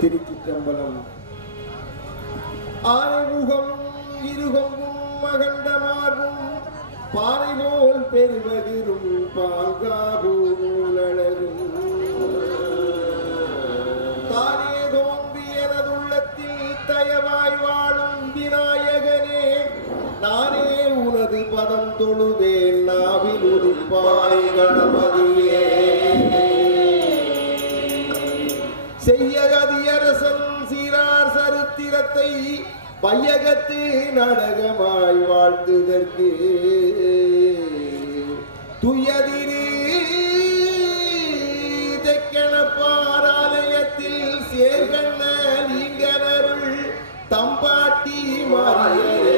திருச்சிற்றம்பலம். ஆனைமுகம் இருகொம்பும் மகண்டமார்பும் பாறை போல் பெருவகிரும் பாங்காபூலழகும் தானே தோன்றி எனதுள்ளத்தில் தயவாய் வாழும் விநாயகனே, நானே உனது பதம் தொழுவேன் நாவில் உதிப்பாய் கணபதியே. செய்யகதியரசன் சீரார் சரித்திரத்தை பையகத்து நாடகமாய் வாழ்த்துதற்கு துயதிரு தெக்கணப்பாராலயத்தில் சேர்கண்ண நீங்கனருள் தம்பாட்டி மாறியே.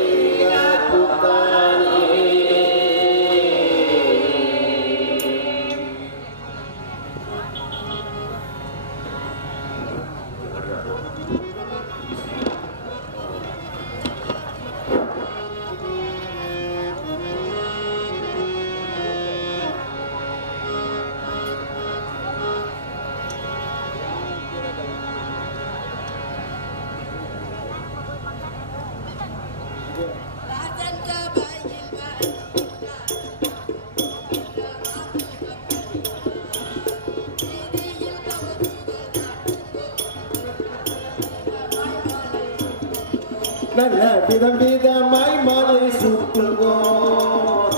நல்ல விதம் விதமாய் மாலை சூட்டுவோம்,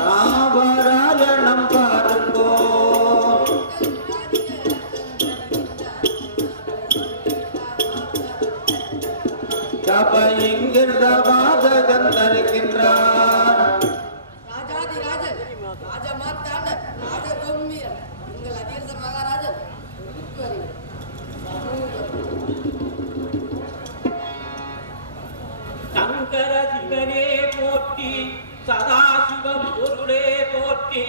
ராமராயணம் பாடுங்கோ, என்கின்ற வாதகன் தருகின்றார். ராஜாதி ராஜன் ராஜமார்த்தாண்ட ராஜகோம்பீரன் உங்கள் அதிர்த மகாராஜன் சங்கர சிவனே போற்றி, சதாசிவம் பொருளே போற்றி,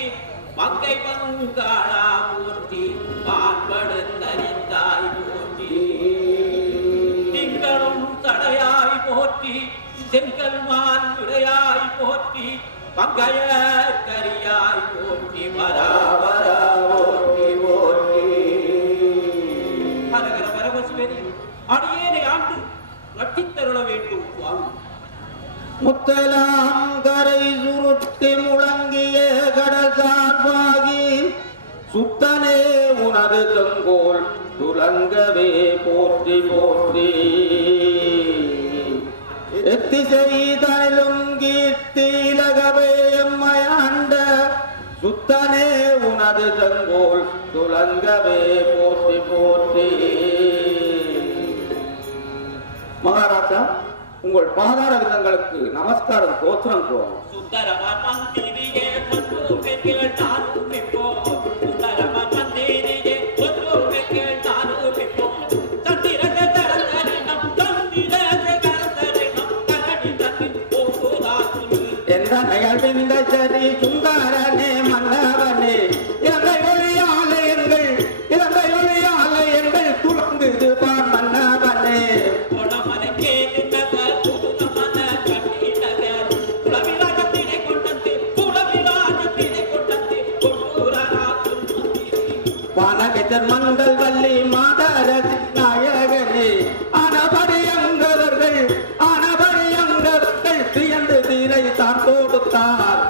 மங்கை மங்காளா போற்றி, பான்படுத்தறிந்தாய் போற்றி, திங்களும் தடையாய் போற்றி, செங்கல்மான் விடையாய் போற்றி, பங்கைய கரியாய் போற்றி, மராவரா போற்றி போற்றி. ஹரஹர பரமசிவனே, அடியேனை ஆண்டு ரட்சித்தருள வேண்டும். முத்தலாம் கரை சுருட்டி முழங்கிய கடற்காற்பாகி சுத்தனே உனது செங்கோல் துலங்கவே போற்றி போற்றி. எத்திசை தனிலும் கீர்த்திலகவே எம்மையாண்ட சுத்தனே உனது செங்கோல் துலங்கவே போற்றி போற்றி. மகாராஜா, உங்கள் பாதார விதங்களுக்கு நமஸ்காரம் தோற்றம் போவோம். சுந்தரமான் மந்திரியே பொன்னூர் கேட்டாலும் பிப்போம், சுந்தரமான் மந்திரியே பொன்னூர் கேட்டாலும் பிப்போம், தந்திரக கரந்தரினம் தந்திரக கரந்தரினம் கரடி தந்தி போகுதாது எந்த நயல்விந்த சரி சுந்தரனே மன்னவனே, இலங்கை ஒளியாலயங்கள் இலங்கை ஒளியாலயங்கள் துளங்குது பார் மன்னவனே. மங்கள் வள்ளி மாதரசி நாயகனே, அனபடியங்கவர்கள் தியந்து தீரை தான் கொடுத்தார்.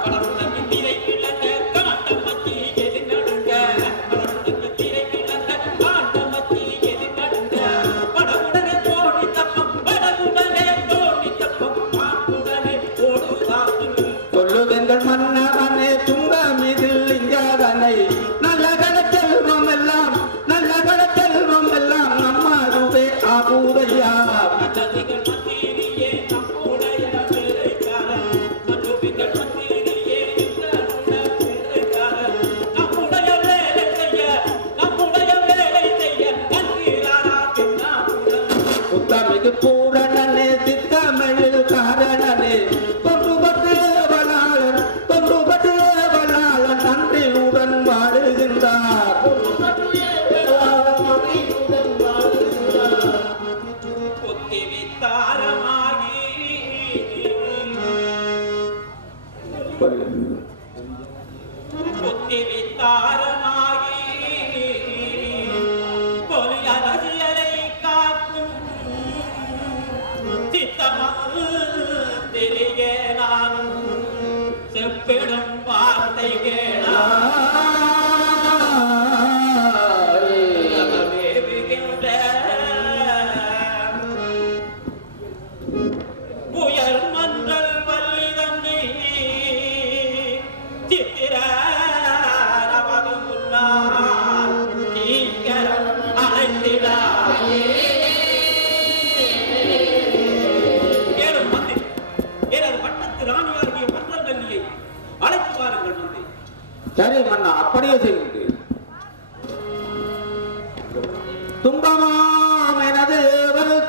சொல்லுவெங்கள் மன்னவனே துங்கமிதில் லிங்கதனை, நல்ல கடத்தெல்வம் எல்லாம் நம்மை அப்படியே செய்கின்றேன். துன்பமாம் எனது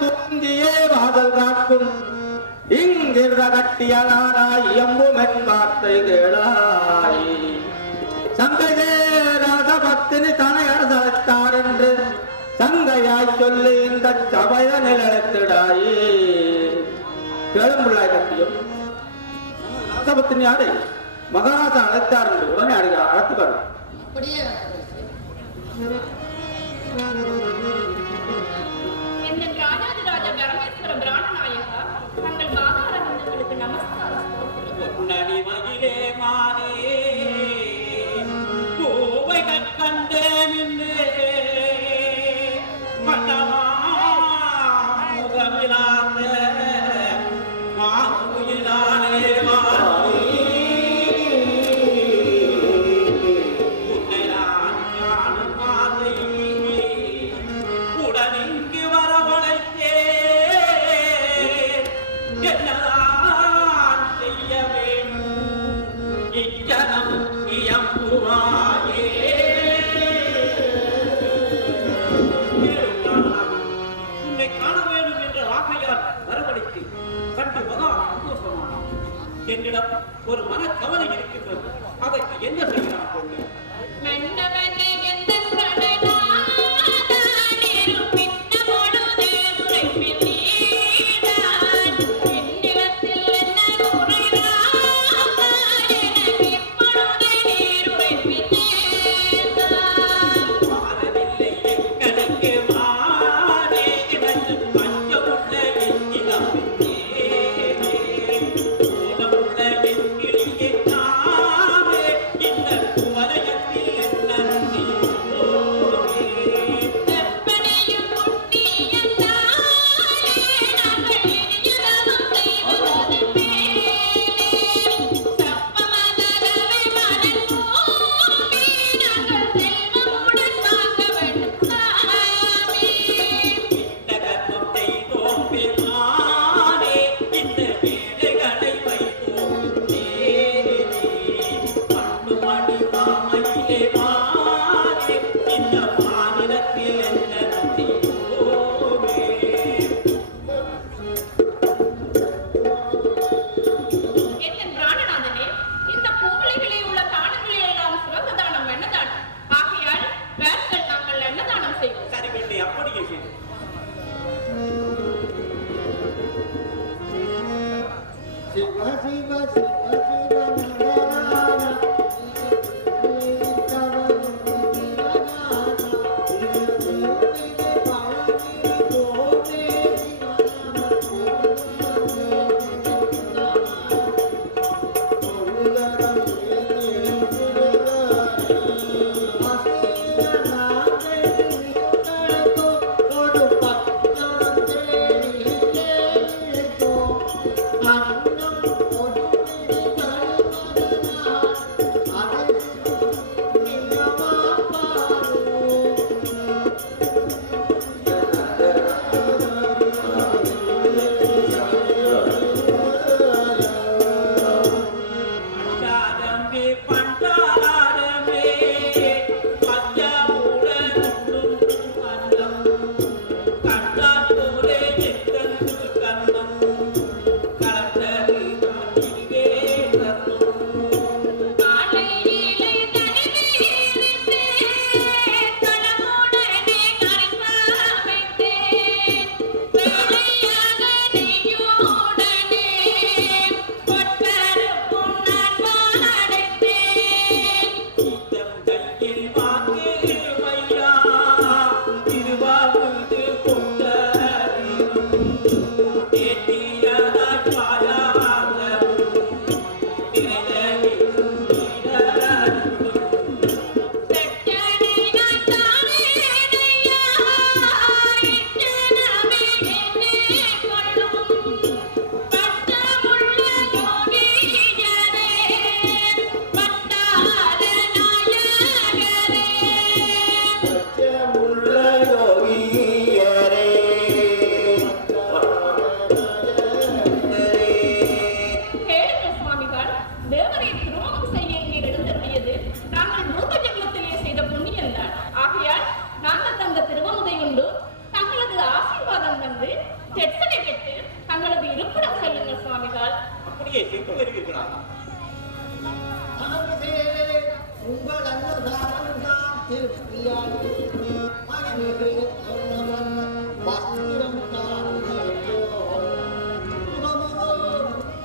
தூங்கியே வாதல் காக்கும் இங்கிருந்த கட்டியலானாய் எம்பும் என் வார்த்தை கேளாய். சங்கையே ராசபத்தினி தனை அரசழைத்தார் என்று சங்கையாய் சொல்லி இந்த சபைய நிலைத்திடாயே. கேளும்பிள்ளாய் கட்டியம் ராசபத்தினி யாரை மகாராஜா அழைத்தார் என்று உடனே அழைத்துக்காரு. அப்படியே எங்கள் ராஜாதிராஜ பரமேஸ்வர பிராணநாயகா, தங்கள் மாதாரங்களுக்கு நமஸ்காரம். பொன்னடிமையிலே மாறே பூவை கண்டேன் மன்னமா முகமிலாத மாகுயிலானே மாறி உன்னை நான் காணும் மாதை உடனிங்கு வரவழைத்தே என்னதான் செய்ய வேண்டும்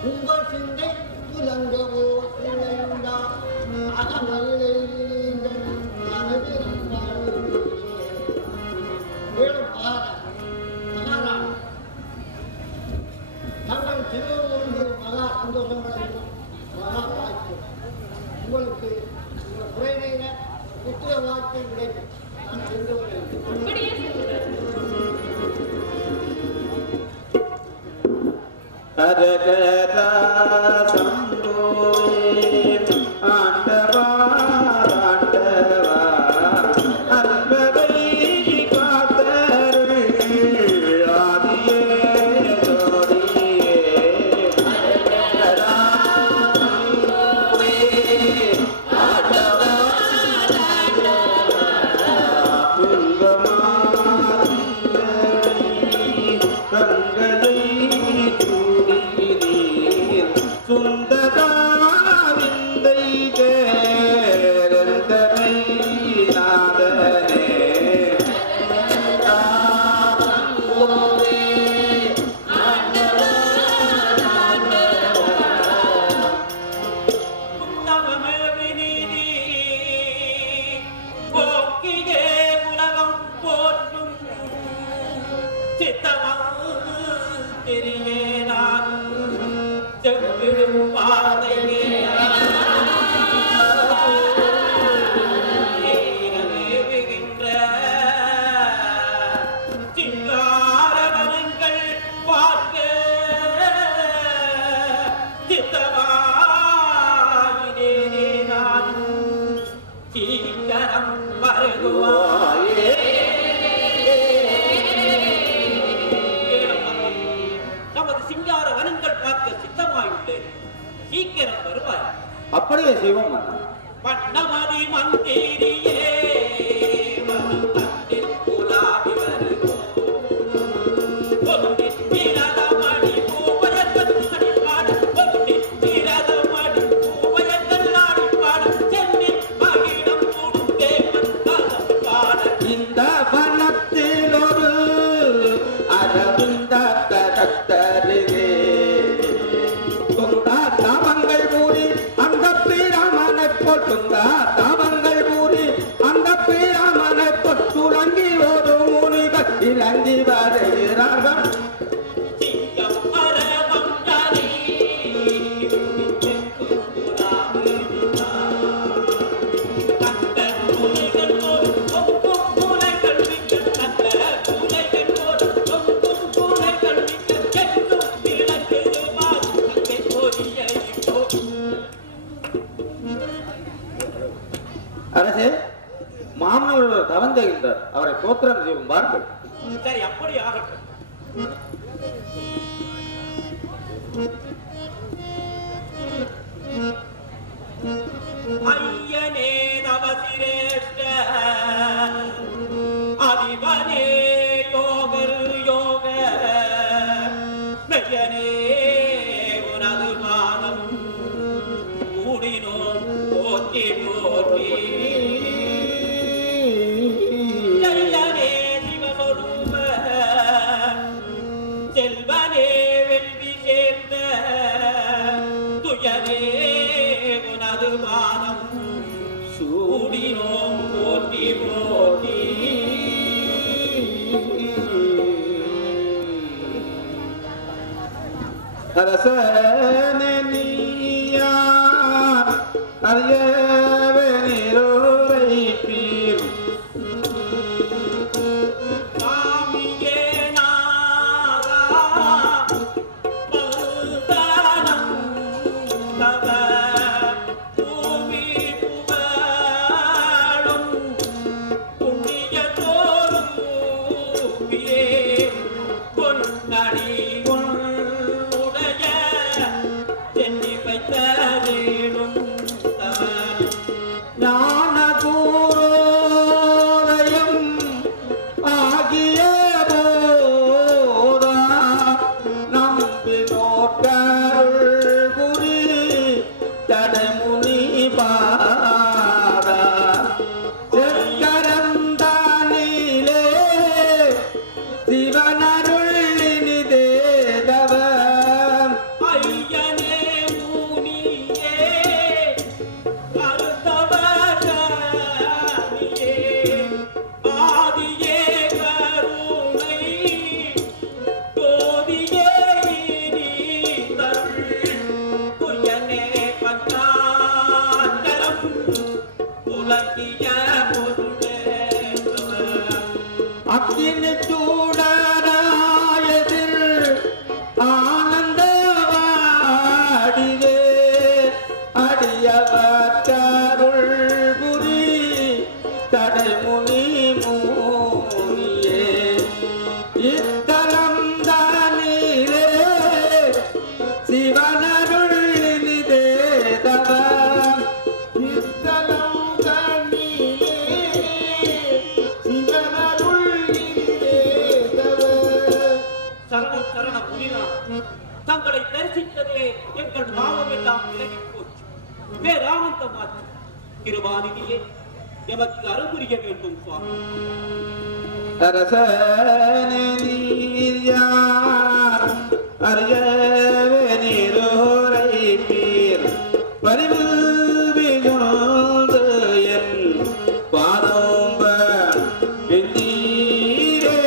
உங்கள் சிந்தை துலங்கவோ சிந்தையுண்டா அகமயிலை நீங்கள் மனதிருந்தால் மேலும் மகாராணி தங்கள் திருவள்ளுவர் மகா சந்தோஷமடையும் மகா பாக்கியம் உங்களுக்கு உங்கள் குறைநீர புத்திர வாக்கியம் கிடைக்கும் நான் சென்று வருகிறேன் அப்படியே செல்லுங்கள். அரகரா சம்போயே ஆண்டவா ஆண்டவா அன்பரை காத்தருள் ஆதியே ஜோதியே அரகரா சம்போயே ஆண்டவா துன்பமா கங்களை சுந்தரா விந்தை தேரந்தனை நாதனே உத்தமமே நீதி போக்கியே உலகம் போற்றும் சித்தமாக தெரியேனான் செப்பிடும் பாதையே சிங்காரவனங்கள் பார்க்க சித்தமாயினே நான் சீக்கிரம் வருகுவாயே நமது சிங்கார வனங்கள் பார்க்க சித்தமாயுள்ளேன் சீக்கிரம் வருவாய் அப்படியே செய்வோம் மன்னா. வண்ணமதி மந்திரியே வனம் தன்னில் உலாவி வருவோம் பொன்னின் விரதமணி பூவயங்கள் ஆடிப்பாட பொன்னின் விரதமணி பூவயங்கள் ஆடிப்பாட சென்னில் மகிழம் கூடும் தேவன் காலம் பாட இந்த வனத்தில் ஒரு அரவிந்த கரத்தருகே துங்கா தாமங்கள் மூடி அந்த பீராமனை போல் துங்கா தாமங்கள் மூடி அந்த பீராமனை போல் துளங்கி ஒரு முனிகள் இறங்கி வருகிறார்கள் சிங்கம் அரவம் தனி செங்கும் உலாவி கண்ட மூலைகள் போல் தொங்கும் மூலைகள் மிக்க கண்ட மூலைகள் போல் தொங்கும் மூலைகள் மிக்க செங்கும் விளக்குமா அங்கே போதியை போ அரசே மாமனவர் தவந்தெய்கின்றார் அவரை கோத்திரம் செய்யும் பார்கள் சரி அப்படி ஆகட்டும் ஐயனே நவசிரேஷ்ட அதிபனே யோகர் யோக மெய்யனே உனது பாதம் கூடினோம் போற்றி போற்றி செல்லனே சிவஸ்வரூப செல்வனே வெல்வி சேர்ந்த துயரே உனது பாதம் சூடினோம் போற்றி போற்றி அரசனே நீயார் அறியவே நீரோரை பீர் சாமியே நாதா பல்தனம் தவ பூமி புகழும் புண்ணிய தோறும் ஊப்பியே பொன்னடி உன்னுடைய சென்னி வைத்ததேனும் தவ அக்கினி சூடராயதில் ஆனந்தவாடிலே அடியவற்றருள் புரி தடைமுனி மூனியே இத்தலம் தானீரே சிவனருள் நிதேதவ இத்தலம் தண்ணீரே சிவனருள் நிதேதவ. சரணம் சரண புனிதா, தங்களை தரிசித்ததே எங்கள் பாவம் எல்லாம் விலகிப் போச்சு. பேரானந்தமாச்சு. கிருபாநிதியே, எமக்கு அருள்புரிய வேண்டும் சுவாமி. அரசனே நீர் யார் அறியவே நீரோரை பீர் பரிவு விழுந்து என் பாதோம்ப வெந்தீரே.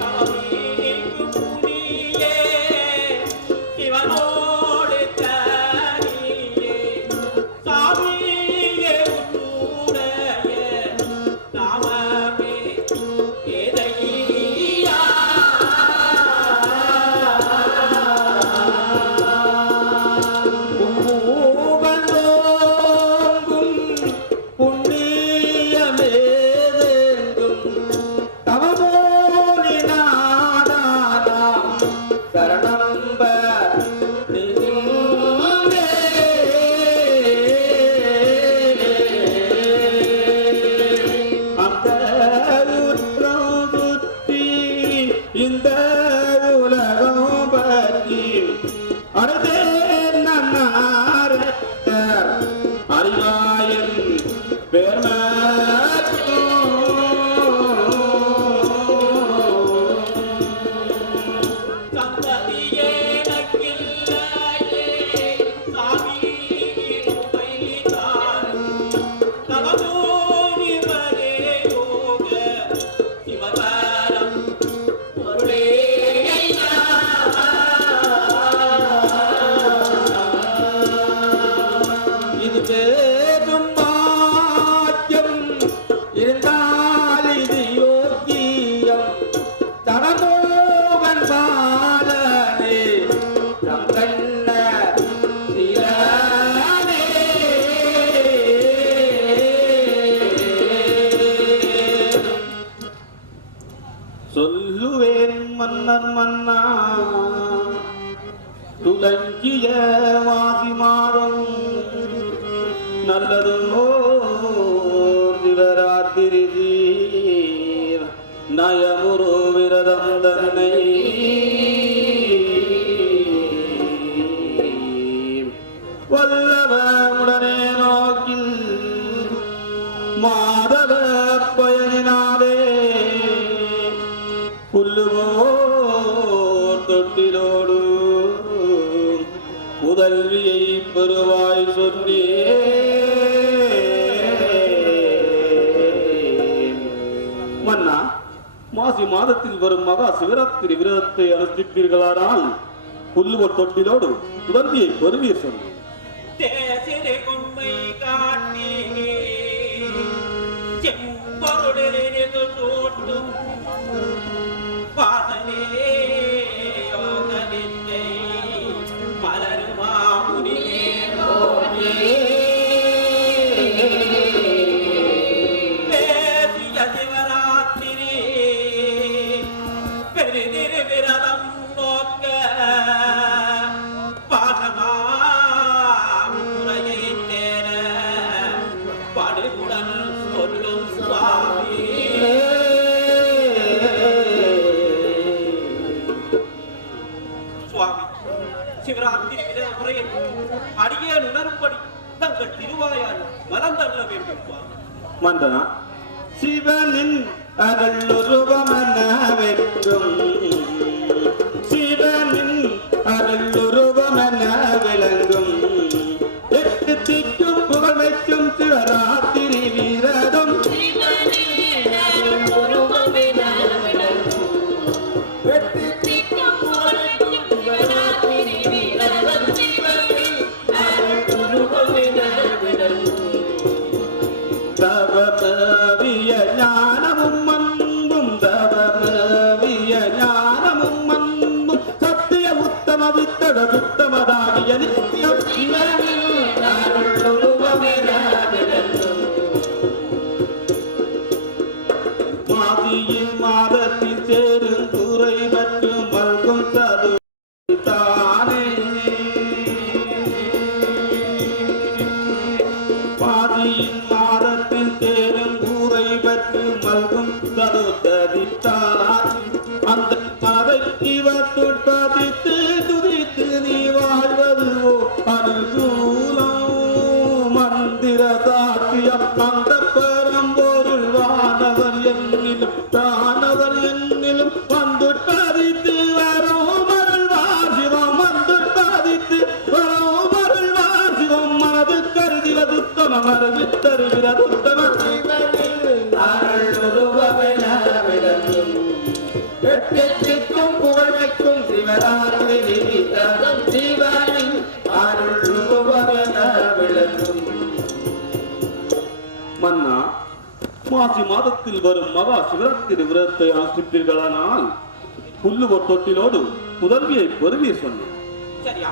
தவமீகும் முனியே, சிவனோடு தனியே, சாமியே உன்னுடைய நாமமே ஏதையா. பூவந்தோங்கும் புண்ணியமேதெங்கும் தவமோனி நாடானாம் சரணம்ப நின்றே. அந்த உற்றம் சுற்றி இந்த உலகம் பற்றி அடுத்தே நன்னார் அறிவாயன் சந்ததியே நக்கில்லையே, சாமி உமைதான். தவமோனி வரே யோக சிவகாரம் பொருளே ஐயா. இது பேரும் பாக்கியம் இருந்தால் இது யோக்கியம் தரமோகன் பாலனே தங்கண்ண சிலனே. சொல்லுவேன் மன்னர் மன்னா துலங்கிய வாசி மாறும் நல்லதோ சிவராத்திரி தீர் நயமுரு விரதம் தன்னை வல்லவ உடனே நோக்கில் மாதவ பயனினாலே புல்லுவோர் தொட்டிலோடு முதல்வியை பெறுவாய் சொன்னே. மன்னா, மாசி மாதத்தில் வரும் மகா சிவராத்திரி விரதத்தை அனுஷ்டிப்பீர்களானால் புல்லுவோர் தொட்டிலோடு முதல்வியை பெறுவீர் சொன்னேன். தேசிரை உண்மை காட்டி செம்பொருளிலிருந்து சூட்டும் வாசனே யோக வித்தை மலருமா முனியே போலே. பேசிய சிவராத்திரி பெரிதிரு விரதம் நோக்க பாசமா முறையை தேர படுகுடன் சொல்லும் சுவாமி. சுவாமி, சிவராத்திரி விரத முறையை அடியேன் உணரும்படி தங்கள் திருவாயால் மறந்தள்ள வேண்டும் சுவாமி. மந்தனா, சிவனின் அருளுருவமென வெற்றும் சிவனின் அருளுருவமென விளங்கும் எட்டு திக்கும் புகழ் வைக்கும் சிவராத்திரி வீரதும் உத்தமமரது தருகிறது உத்தம அருளுருவமென விளங்கும் எட்டெட்டிக்கும் புகழ்மைக்கும் சிவராத்திரி நிமித்தம் சிவனின் அருளுருவமென விளங்கும். மன்னா, மாசி மாதத்தில் வரும் மகா சிவராத்திரி விரதத்தை அனுஷ்டிப்பீர்களானால் புல்லுவோர் தொட்டிலோடு புதல்வியை பெறுவீர் சொன்னேன். சரி,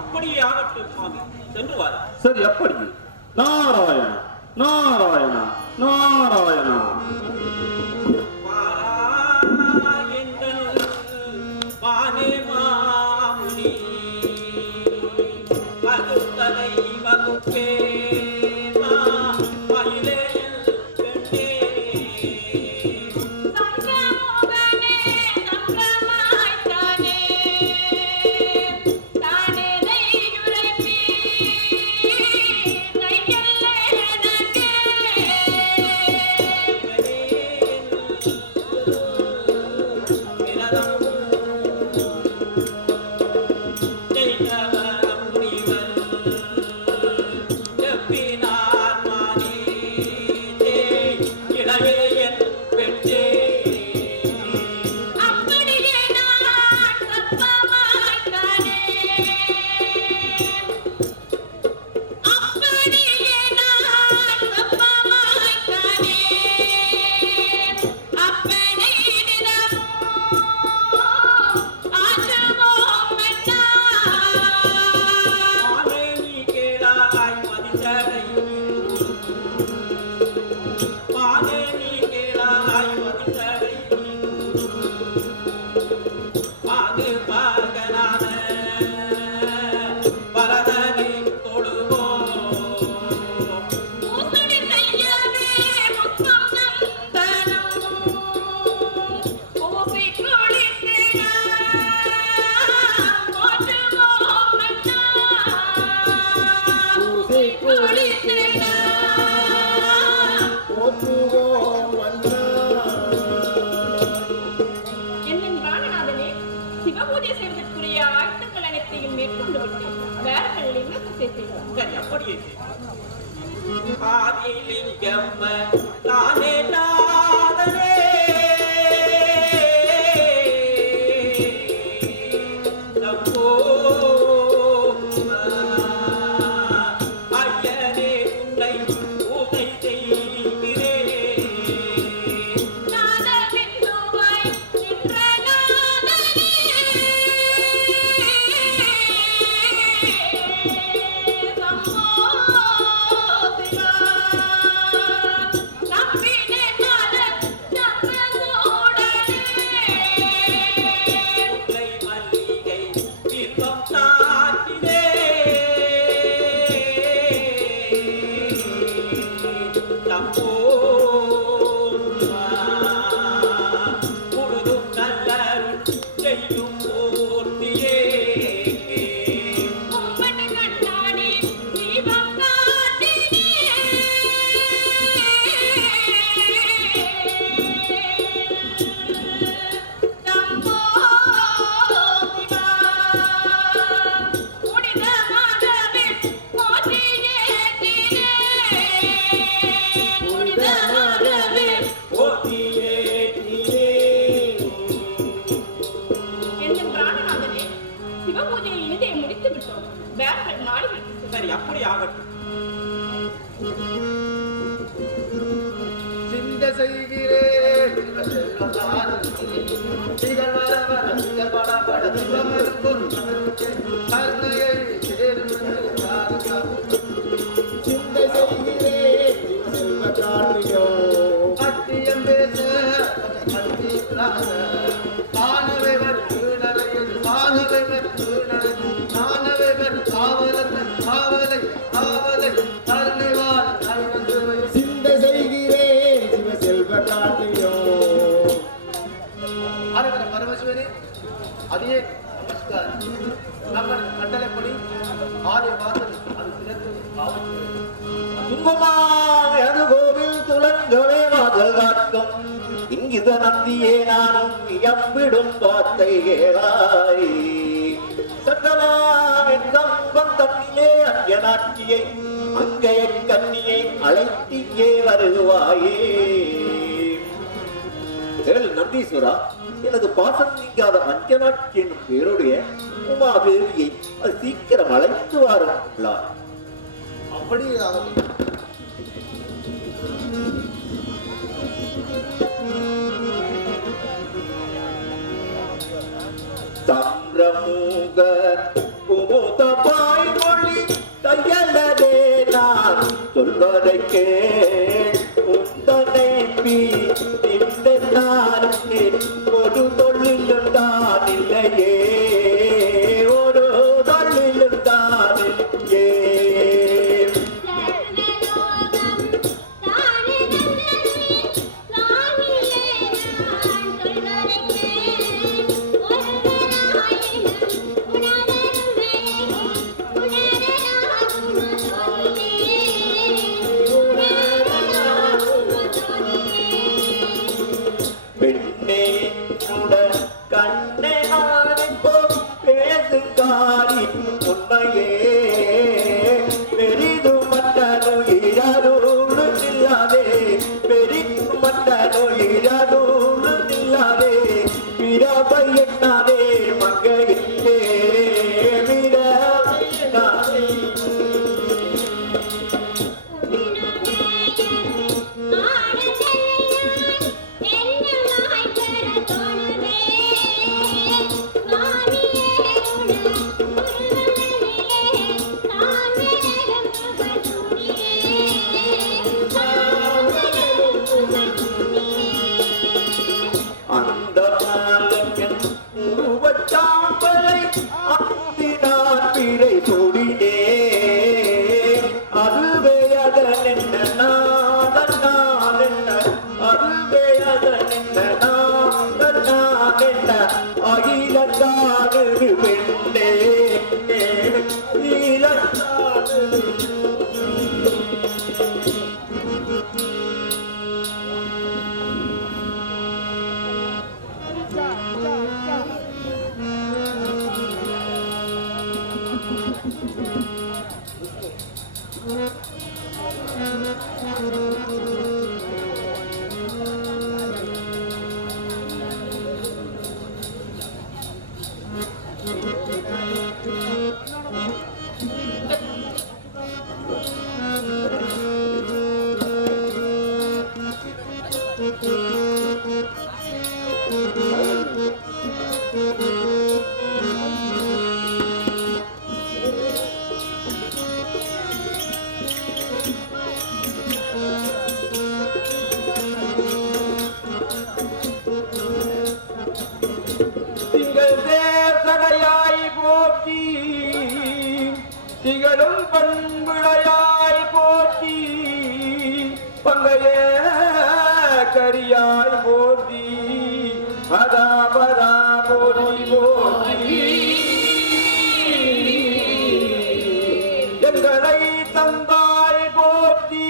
அப்படியே ஆகட்டும் சுவாமி, சென்று வாரா. சரி, அப்படியே. நாராயண நாராயண நாராயணா. மானே மாமுனி வகுத்தலை வகுப்பே ஆதிலிங்கம் நானே நாதனே நம்போ ஐயனே உன்னை பூஜை செய்கிறேன். சரி, அப்படி ஆகட்டும். சிந்த செய்கிறேன் சிந்தை செய்கிறேன் செல்வ காற்றியோ அத்தியம் பேச ஆனவைவர் கீழறையில் ஆனவைவர் கீழறையில் ஆனவைவர் காவலன் காவலை காவலை தருணிவார் சிந்தை செய்கிறேன் சிவ செல்வ காற்றியோ. ஆனவர பரமசிவனே அதே நமஸ்காரம். நம்ம கட்டளைப்படி ஆதி வாசல் அது திறந்து காவல் துன்பமான கோவில் துலங்கவே வாசல் காக்கும் இங்கித நந்தியே நானும் இயம்பிடும் வார்த்தை கேளாய். சட்டமாம் என் கம்பம் தன்னிலே அஞ்ச நாட்டியை அங்கைய கன்னிய அழைத்திங்கே வருவாயே. நந்தீஸ்வரா, எனது பாசம் நீங்காத அஞ்சனாட்சி என்னும் பேருடைய உமாதேவியை சீக்கிரம் அழைத்து வாருங்கள். அப்படி சம்பிரமுக குமுத பாய்மொழி தையலதே நான் சொல்வதை கேள். உந்தனை நான் ஒரு தொழிலும் தான் இல்லையே, ஒரு தொழிலும் தான் இல்லையே. திகழும் பண்புடையாய் போற்றி, பங்கைய கரியாய் போற்றி, பதாபதா போற்றி போற்றி. எங்களை தந்தாய் போற்றி,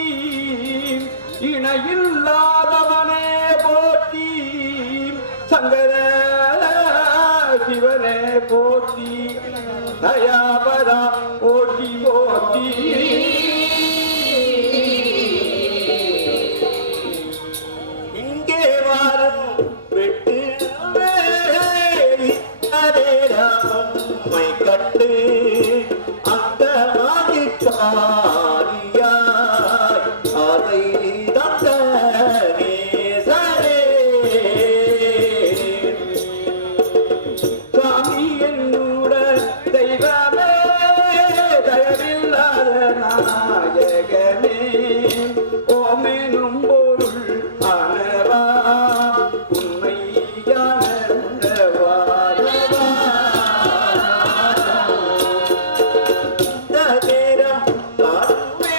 இணையில்லாதவனே போற்றி, சங்கர சிவனே போற்றி, தயாபரா போற்றி போற்றி. இங்கே வாரும் வெட்டு உம்மை கண்டு அந்த மாதிரியாய் அதை தந்த நேசரே. சுவாமி என்னுட தெய்வமே, தயவில்லாத நாயகமே, ஓமெனும் பொருள் ஆனவா, உண்மையானவா. இந்த நேரம் தானுமே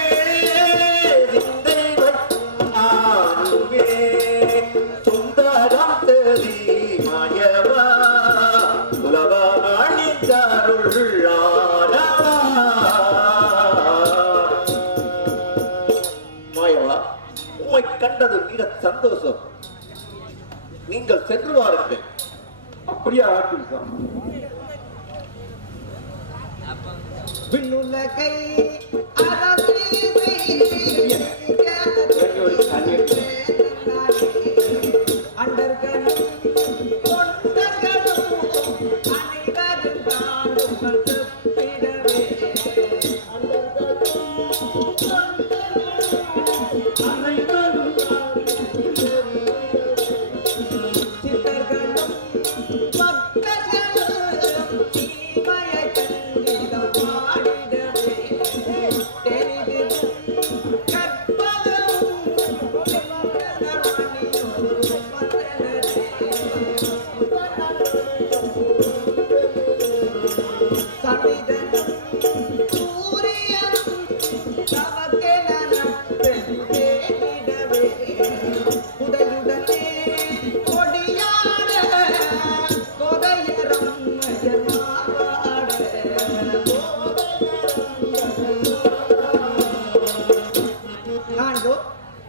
சிந்தை வைத்தானுமே, சுந்தரம் தெரி மாயவா, உலகணிந்தருளானவா. மாயவா, உம்மை கண்டது மிக சந்தோஷம். நீங்கள் சென்று வாருங்கள். அப்படியா ஆட்டும் சாமி. விண்ணுலகை அரசி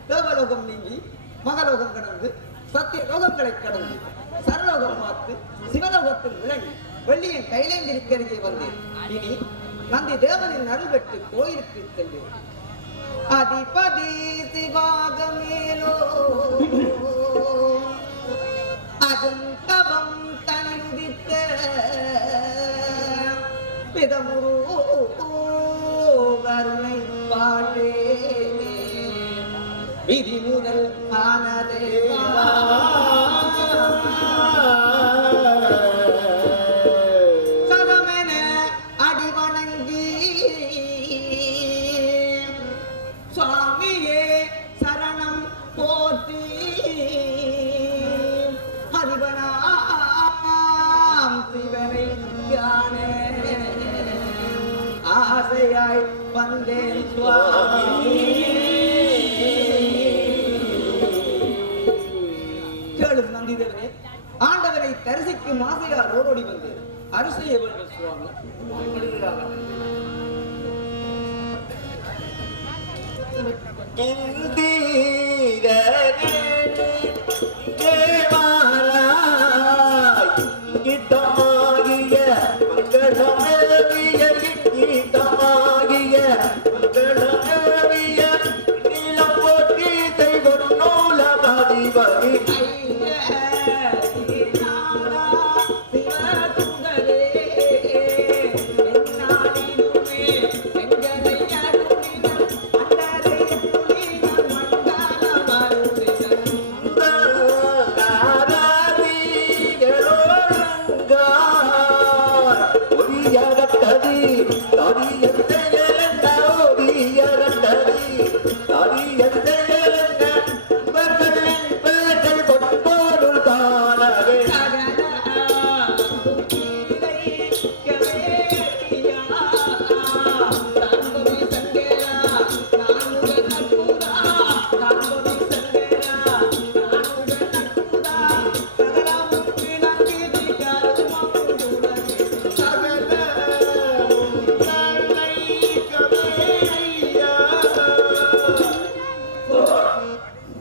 தேவலோகம் நீங்கி மகலோகம் கடந்து சத்திய லோகங்களை கடந்து சரலோகம் பார்த்து சிவலோகத்தில் விளங்கி வெள்ளியின் கைலேந்திருக்கருகே வந்தேன். இனி நந்தி தேவனின் அருள் பெற்று கோயிலுக்கு செல்வேன். அதிபதி சிவாகமேலோ அதும் தவம் தனியுதித்த பிதமுரு கருணை பாழே விதி முதல் ஆனதே சதமென அடிவணங்கி சுவாமியே சரணம் போற்றி அதிபனாம் சிவனை காண ஆசையாய் வந்தேன் சுவாமி. கேளும் நந்திதேவனே, ஆண்டவரை தரிசிக்கும் ஆசையால் ஓடோடி வந்து அரிசியை வேண்டும் சுவாமி.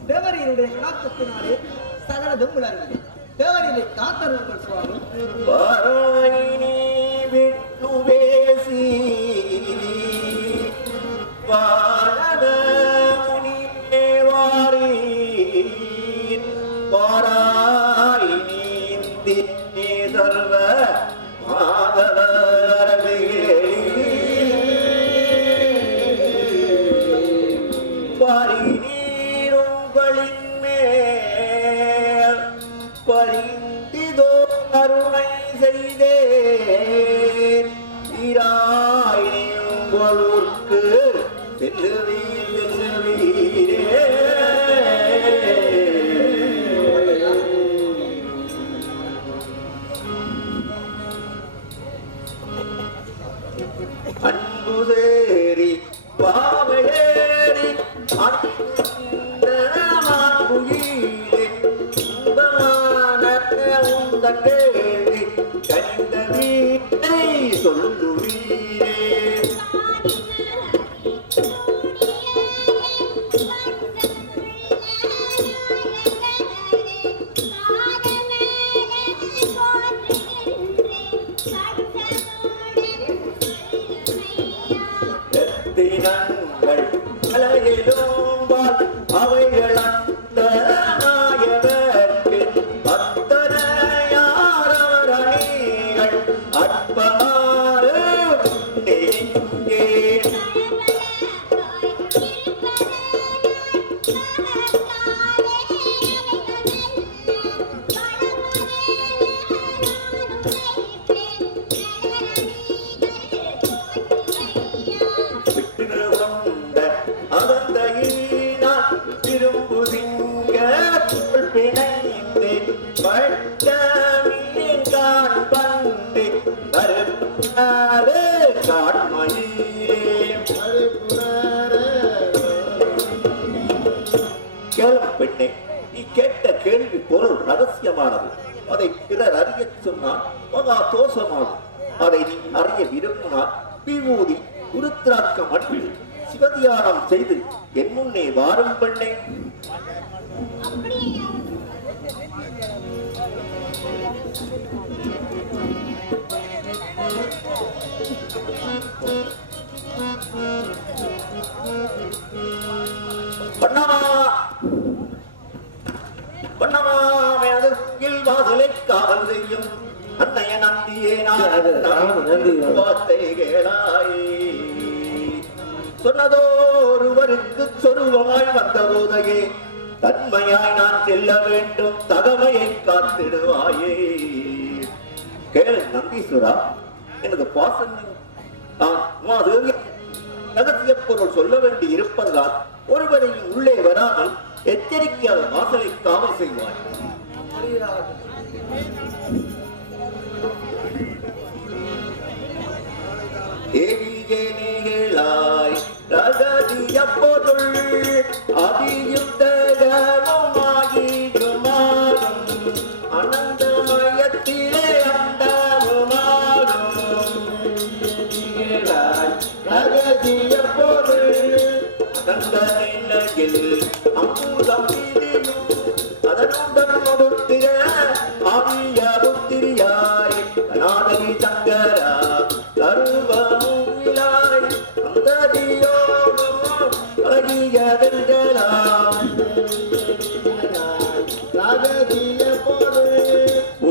தேவரையருடைய கடாட்சத்தினாலே சகலதும் விளங்குது. தேவரையை காத்தருங்கள் சுவாமி. வாராயினி விட்டுவேசி வாரத முனியே வாரீன் வாராயினி தின்னே சர்வ மாதரே பரிநீருங்களின் மேல் பரிந்திதோ கருணை செய்தேன் ஈராயிரூர்க்கு செல்லுவீரே. அன்பு சேரி பாவையேறி அன்புயிலே இன்பமான உந்தன் கேள்வி கண்ட வீட்டை சொல்லுவீரே. தினங்கள் அலையிலோம்பால் அவைகள் அந்த நாயவர்க்கு அத்தனையாரவர் அணிகள் அற்பமாறு முன்னே பெண்ணே, நீ கேட்ட கேள்வி பொருள் ரகசியமானது. அதை பிறர் அறிய சொன்னால் மகா தோஷமாகும். அதை நீ அறிய விரும்பினால் விபூதி உருத்திராட்ச மட்டில் சிவதியானம் செய்து என் முன்னே வாரும் பெண்ணே. வாசலை காவல் செய்யும் அன்னைய நந்தியே சொன்னதோருவருக்கு சொருவாய் வந்த போதையே தன்மையாய் நான் செல்ல வேண்டும், தகமையை காத்திடுவாயே. கேள் நந்தீஸ்வரா, எனது பாசனம் நான் ரகசிய பொருள் சொல்ல வேண்டி இருப்பதால் ஒருவரையும் உள்ளே வராமல் எச்சரிக்கையாக வாசலை காவல் செய்வாய். தேவிகேளாய் ரகசிய பொருள் அதியும் தகமுமாகியுமாகும் அனந்தமயத்திலே அண்டமுமாகும் ரகசிய பொருள் அந்த நிலையில் அமுதம் அதனுடன் முத்திர ஆவிய புத்திரியாய் கனாதரி சங்கரா கருவமுகிலாய் அந்ததியோடும் அழகியதென்றலாம் ரகசிய பொருள்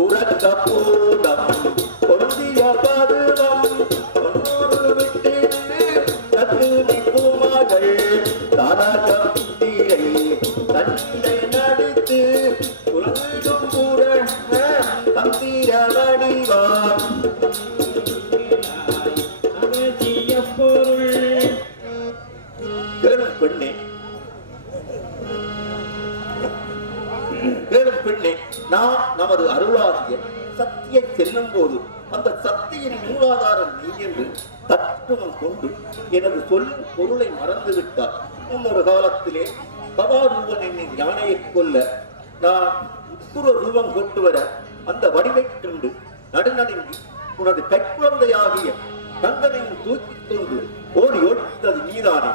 உறக்க பூதம் பொருந்திய பருவம் பொன்னூறு விட்டு கத்து நிற்குமாகள் தாராகம் தீரை தன்னை நடித்து உலகம் பூரண கம்பீர வடிவாம் பெண்ணே, நான் நமது அருளாகிய சக்தியை செல்லும் போது அந்த சக்தியின் மூலாதாரம் நீ என்று தத்துவம் கொண்டு எனது சொல்லும் பொருளை மறந்து விட்டார். முன்னொரு காலத்திலே பவாரூபன் என்னும் யானையை கொல்ல நான் உட்புற ரூபம் கொண்டு வர அந்த வடிவை கண்டு நடுநடுங்கி உனது கைக்குழந்தையாகிய கந்தனையும் தூக்கிக் கொண்டு ஓடி ஓடித்தது நீதானே.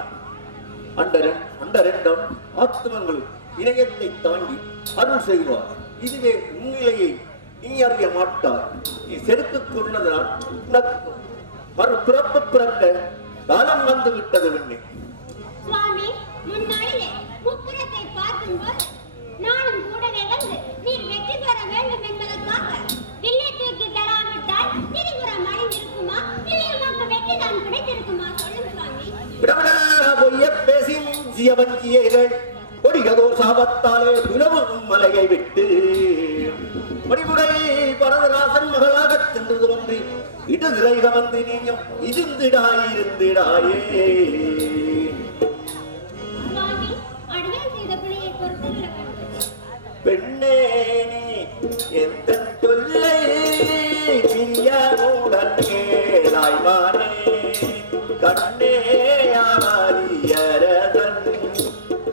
அண்டரெண்டம் ஆத்மங்கள் இணையத்தை தாண்டி அருள் செய்வார். இதுவே உண்மையிலேயே நீ அறிய மாட்டார். நீ செருக்குக் கொண்டதால் உனக்கு மறுபிறப்பு பிறக்க காலம் வந்து விட்டது. வெண்ணே சுவாமி, முன்னாளிலே முப்புறத்தை பார்க்கும்போது நானும் கூடவே வந்து நீர் வெற்றி பெற வேண்டும் என்பதற்காக வில்லை தூக்கி தராவிட்டால் திரிபுரம் அடைந்திருக்குமா, இல்லை உனக்கு வெற்றி தான் கிடைத்திருக்குமா? சொல்லும் சுவாமி. பொய்ய பேசி மிஞ்சிய வஞ்சியைகள் கொடியதோர் சாபத்தாலே துலவும் மலையை விட்டு மணிமுறை பரதராசன் மகளாக சென்றது வந்து இடுதிரைக வந்து நீயும் இருந்திடாயே. பெண்ணே, நீ எந்த தொல்லை பிரியனுடன் கேளாய்மானே கண்ணே அமரியரதன்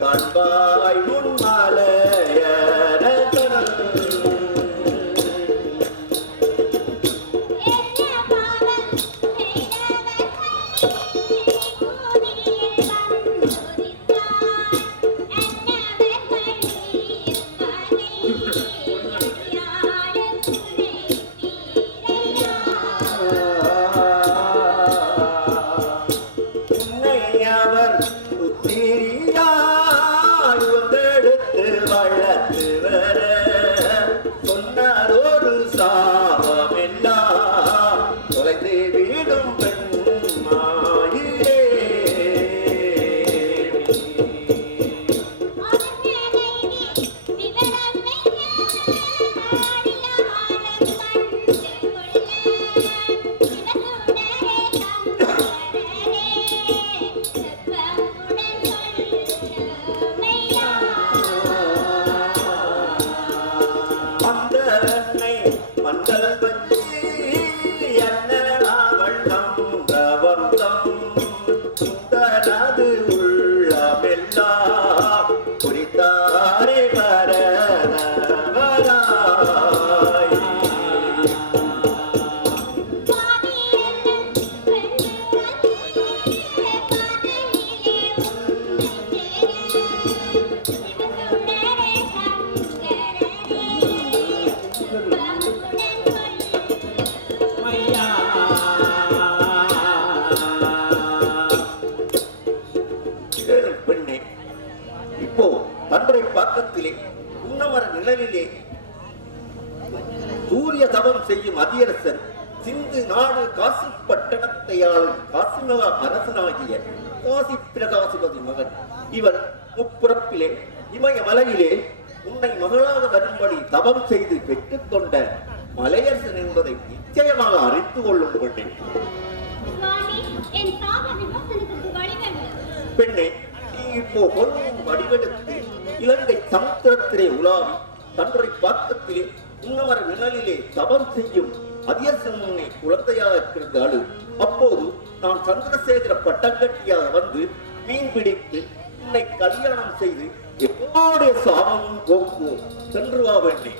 கண்பாய் முன்மலையரதன் குறித்தாரே கேளு பெண்ணே. இப்போ தன்றை பக்கத்திலே உன்னமர நிழலிலே சூரிய தவம் செய்யும் அதியரசன் சிந்து நாடு காசி பட்டணத்தை ஆளும் காசிமகா அரசனாகிய காசி பிரகாசிபதி மகன் இவர் முப்புறப்பிலே இமயமலையிலே உன்னை மகளாக வரும்படி தவம் செய்து பெற்றுக்கொண்ட மலையரசன் என்பதை நிச்சயமாக அறிந்து கொள்ளும் பெண்ணே. சுவாமி, என் சாப விமோசனத்துக்கு வழிவேண்டு. பெண்ணே, நீ இப்போ பொருளும் வடிவெடுத்து இலங்கை சமுத்திரத்திலே உலாவி தன்னுடைய பாக்கத்திலே உன்னமர நிழலிலே தவம் செய்யும் அதியரசன் உன்னை குழந்தையாக இருந்தாலு அப்போது நான் சந்திரசேகர பட்டங்கட்டியாக வந்து மீன் பிடித்து உன்னை கல்யாணம் செய்து எப்போடைய சாபமும் போக்குவோம். சென்று வா வேண்டே.